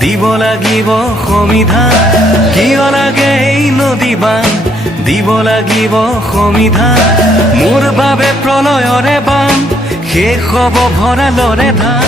দিব লাগিব সমিধান কিয় লাগে এই নদী বান দিব লাগিব সমিধান মোৰ বাবে প্ৰলয়ৰে বান শেষ হ'ব ভঁৰালৰে ধান